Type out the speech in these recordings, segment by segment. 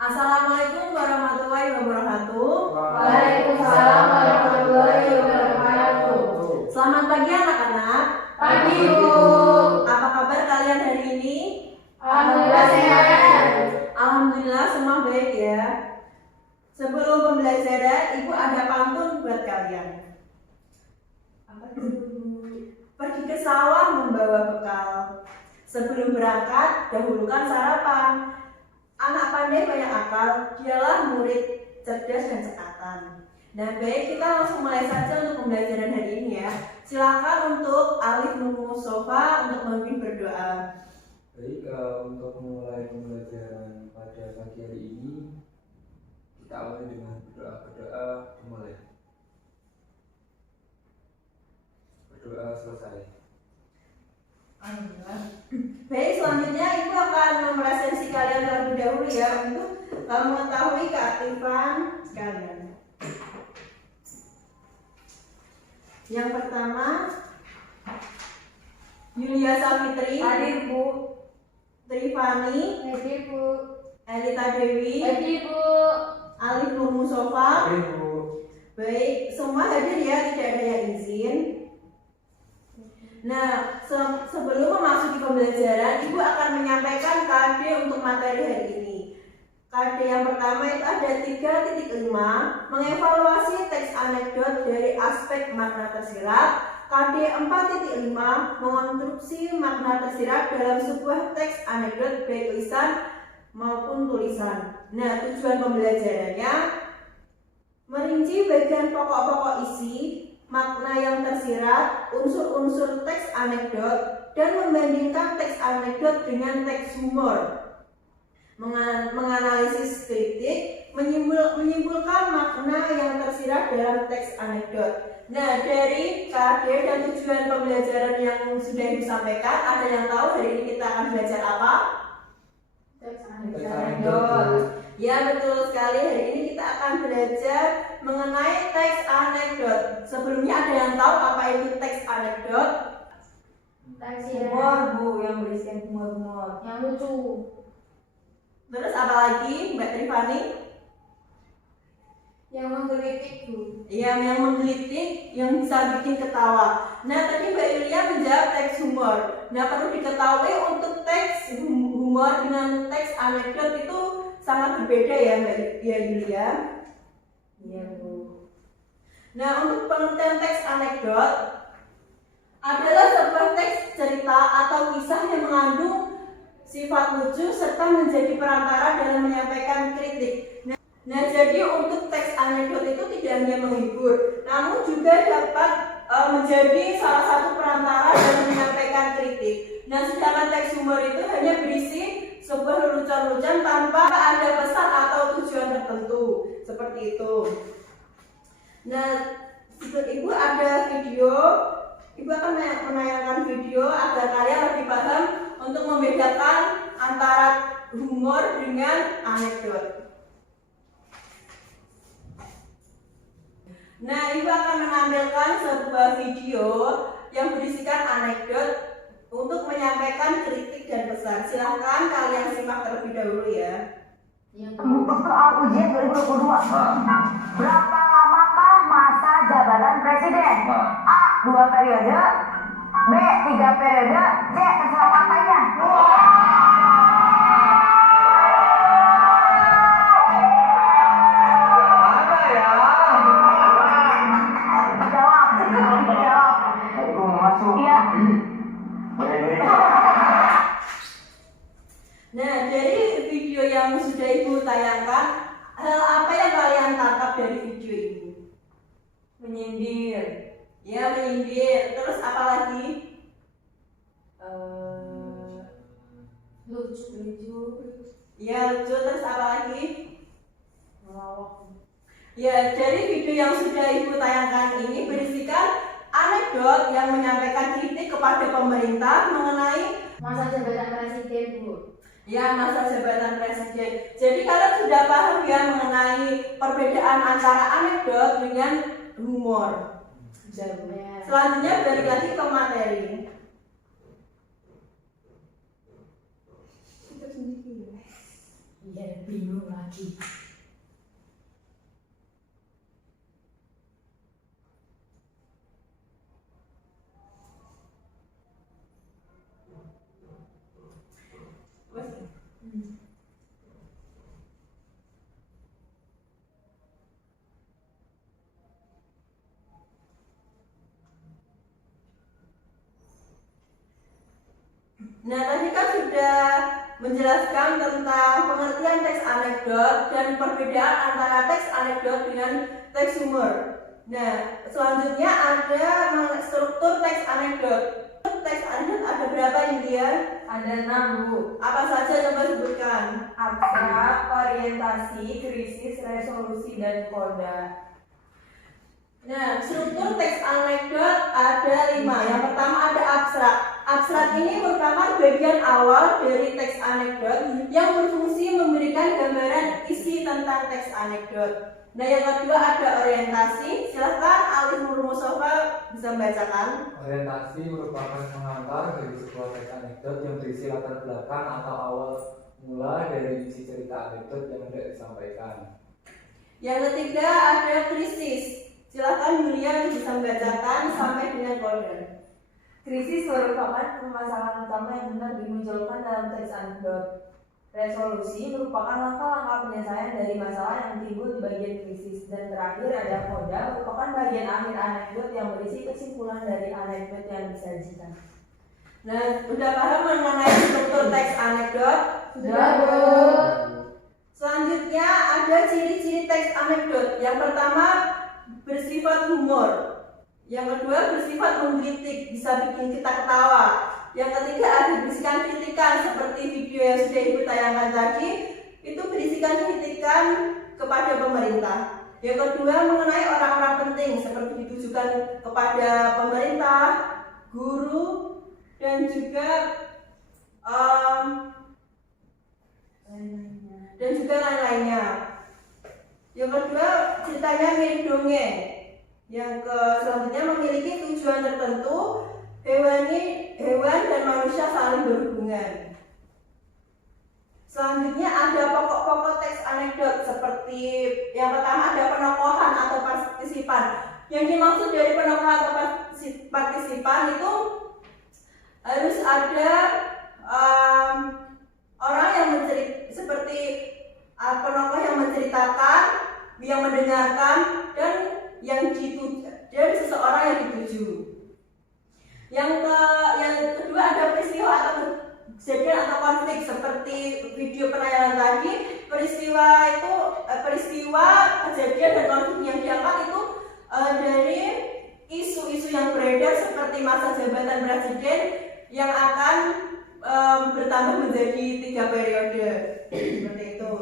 Assalamualaikum warahmatullahi wabarakatuh. Waalaikumsalam warahmatullahi wabarakatuh. Selamat pagi anak-anak. Pagi, Bu. Apa kabar kalian hari ini? Alhamdulillah sehat. Alhamdulillah semua baik ya. Sebelum pembelajaran, Ibu ada pantun buat kalian. Pergi ke sawah membawa bekal. Sebelum berangkat, dahulukan sarapan. Anak pandai banyak akal, dialah murid cerdas dan cekatan. Nah baik, kita langsung mulai saja untuk pembelajaran hari ini ya. Silakan untuk Alif Nur Mustafa untuk memimpin berdoa. Baik, untuk memulai pembelajaran pada pagi hari ini, kita awali dengan berdoa dimulai. Berdoa selesai. Baik, selanjutnya Ibu akan mempresentasi kalian terlebih dahulu ya untuk mengetahui keaktifan kalian. Yang pertama, Yulia Safitri, Hadir, Bu. Trifani, Hadir, Bu. Elita Dewi, Hadir, Bu. Alif Nur Mustafa. Hadir, Bu. Baik, semua hadir ya, tidak ada yang izin. Nah, sebelum memasuki pembelajaran, Ibu akan menyampaikan KD untuk materi hari ini. KD yang pertama itu ada 3.5, mengevaluasi teks anekdot dari aspek makna tersirat. KD 4.5, mengonstruksi makna tersirat dalam sebuah teks anekdot baik lisan maupun tulisan. Nah, tujuan pembelajarannya merinci bagian pokok-pokok isi, makna yang tersirat, unsur-unsur teks anekdot, dan membandingkan teks anekdot dengan teks humor. Menganalisis kritik, menyimpulkan makna yang tersirat dalam teks anekdot. Nah, dari KD dan tujuan pembelajaran yang sudah disampaikan, ada yang tahu hari ini kita akan belajar apa? Teks anekdot. Ya, betul sekali. Hari ini kita akan belajar mengenai teks anekdot. Sebelumnya ada yang tahu apa itu teks anekdot? Teks Humor, Bu, yang berisikan humor-humor. yang lucu. Terus apa lagi, Mbak Trifani? Yang menggelitik, Bu. Yang menggelitik, yang bisa bikin ketawa. Nah, tadi Mbak Yulia menjawab teks humor. Nah, perlu diketahui untuk teks humor dengan teks anekdot itu sangat berbeda ya, Mbak Yulia. Iya, Bu. Nah, untuk pengertian teks anekdot adalah sebuah teks cerita atau kisah yang mengandung sifat lucu serta menjadi perantara dalam menyampaikan kritik. Nah, jadi untuk teks anekdot itu tidak hanya menghibur, namun juga dapat menjadi salah satu perantara dalam menyampaikan kritik. Nah, sedangkan teks humor itu hanya berisi sebuah lelucon-lelucon tanpa ada pesan atau tujuan tertentu, seperti itu. Nah, Ibu ada video, Ibu akan menayangkan video agar kalian lebih paham untuk membedakan antara humor dengan anekdot. Nah, Ibu akan menampilkan sebuah video yang berisikan anekdot untuk menyampaikan kritik dan pesan. Silahkan kalian simak terlebih dahulu ya. Untuk soal ujian 2022, berapa lamakah masa jabatan presiden? A. 2 periode, B. 3 periode, C. terserah partainya. Mana ya? Jawab. Aku mau masuk. Iya. Nah, dari video yang sudah Ibu tayangkan, hal apa yang kalian tangkap dari video ini? Menyindir. Ya, menyindir. Terus apa lagi? Lucu. Ya, lucu. Terus apa lagi? Melawak. Ya, dari video yang sudah Ibu tayangkan ini berisikan anekdot yang menyampaikan kritik kepada pemerintah mengenai Masa jabatan presiden, Bu. ya masa jabatan presiden. Jadi kalian sudah paham ya mengenai perbedaan antara anekdot dengan humor. Ya. Selanjutnya balik lagi ke materi. Iya, bingung lagi. Nah, tadi kan sudah menjelaskan tentang pengertian teks anekdot dan perbedaan antara teks anekdot dengan teks humor. Nah, selanjutnya ada mengenai struktur teks anekdot. Teks anekdot ada berapa, India? Ada 6, Bu. Apa saja coba sebutkan? Abstrak, orientasi, krisis, resolusi, dan koda. Nah, struktur teks anekdot ada 5. Yang pertama ada abstrak. Abstrak ini merupakan bagian awal dari teks anekdot yang berfungsi memberikan gambaran isi tentang teks anekdot. Nah, yang kedua ada orientasi. Silahkan Alif Nur Mustafa bisa membacakan. Orientasi merupakan pengantar dari sebuah teks anekdot yang berisi latar belakang atau awal mula dari isi cerita anekdot yang hendak disampaikan. Yang ketiga ada krisis. Silahkan Yulia bisa membacakan sampai dengan kode. Krisis merupakan permasalahan utama yang hendak dimunculkan dalam teks anekdot. Resolusi merupakan langkah-langkah penyelesaian dari masalah yang timbul di bagian krisis. Dan terakhir ada koda, merupakan bagian akhir anekdot yang berisi kesimpulan dari anekdot yang disajikan. Nah, sudah paham mengenai struktur teks anekdot? Sudah, Bu. Selanjutnya ada ciri-ciri teks anekdot. Yang pertama bersifat humor. Yang kedua bersifat menggelitik, bisa bikin kita ketawa. Yang ketiga ada berisikan kritikan seperti video yang sudah Ibu tayangkan tadi, itu berisikan kritikan kepada pemerintah. Yang kedua mengenai orang-orang penting seperti ditujukan kepada pemerintah, guru, dan juga lain-lainnya. Yang kedua ceritanya mirip dongeng. Yang selanjutnya memiliki tujuan tertentu, hewan dan manusia saling berhubungan. Selanjutnya ada pokok-pokok teks anekdot seperti yang pertama ada penokohan atau partisipan. Yang dimaksud dari penokohan atau partisipan itu harus ada orang yang seperti penokoh yang menceritakan, yang mendengarkan, dan seseorang yang dituju. Yang kedua ada peristiwa atau kejadian atau konflik seperti video penayangan tadi. Peristiwa kejadian dan konflik yang diangkat itu dari isu-isu yang beredar seperti masa jabatan presiden yang akan bertambah menjadi 3 periode seperti itu.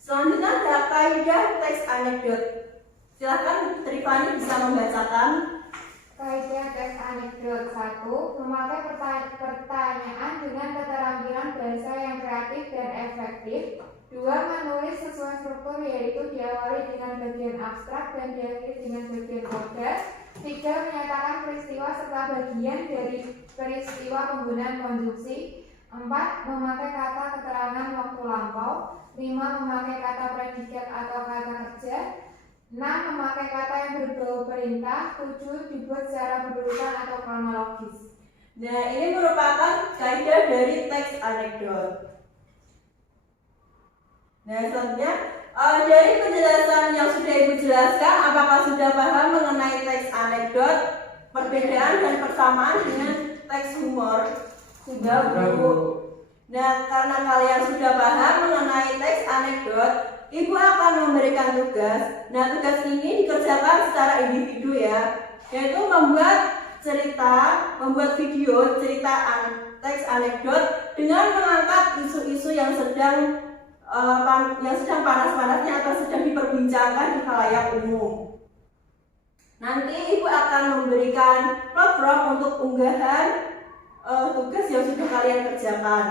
Selanjutnya ada kaidah teks anekdot. Silakan Trifani bisa membacakan. Kaidah teks anekdot 1. Memakai pertanyaan dengan keterampilan bahasa yang kreatif dan efektif. 2. Menulis sesuai struktur, yaitu diawali dengan bagian abstrak dan diakhiri dengan bagian koda. 3. Menyatakan peristiwa serta bagian dari peristiwa penggunaan konjungsi. 4. Memakai kata keterangan waktu lampau. 5. Memakai kata predikat atau kata kerja. 6. Memakai kata yang berbau perintah. 7. Dibuat secara berurutan atau kronologis. Nah, ini merupakan kaidah dari teks anekdot. Nah, selanjutnya dari penjelasan yang sudah Ibu jelaskan, apakah sudah paham mengenai teks anekdot, perbedaan dan persamaan dengan teks humor? Sudah, Bu. Nah, karena kalian sudah paham mengenai teks anekdot, Ibu akan memberikan tugas. Nah, tugas ini dikerjakan secara individu ya, yaitu membuat video cerita teks anekdot dengan mengangkat isu-isu yang sedang panas-panasnya atau sedang diperbincangkan di khalayak umum. Nanti Ibu akan memberikan program untuk unggahan tugas yang sudah kalian kerjakan.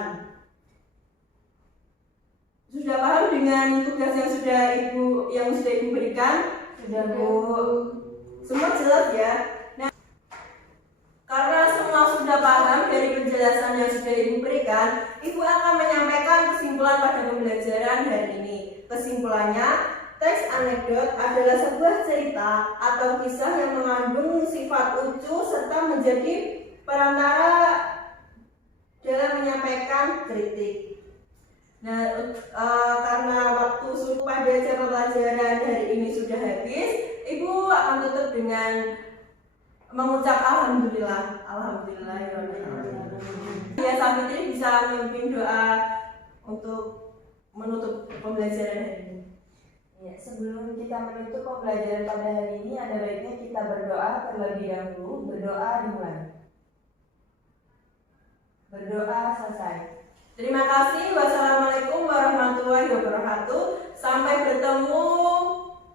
Sudah paham dengan tugas yang sudah Ibu berikan? Sudah, Bu. Semua jelas ya. Nah, karena semua semua sudah paham dari penjelasan yang sudah Ibu berikan, Ibu akan menyampaikan kesimpulan pada pembelajaran hari ini. Kesimpulannya, teks anekdot adalah sebuah cerita atau kisah yang mengandung sifat lucu serta menjadi perantara dalam menyampaikan kritik. Nah, karena waktu sudah pada jam pelajaran hari ini sudah habis, Ibu akan tutup dengan mengucap alhamdulillah. Ya, Sabitri bisa memimpin doa untuk menutup pembelajaran hari ini. Ya, sebelum kita menutup pembelajaran pada hari ini, ada baiknya kita berdoa terlebih dahulu. Berdoa dimulai. Berdoa selesai. Terima kasih. Wassalamualaikum warahmatullahi wabarakatuh. Sampai bertemu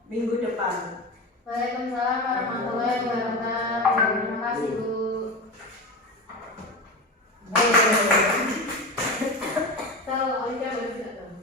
minggu depan. Waalaikumsalam warahmatullahi wabarakatuh. Terima kasih, Bu. Kalau Alika baru tidak tahu.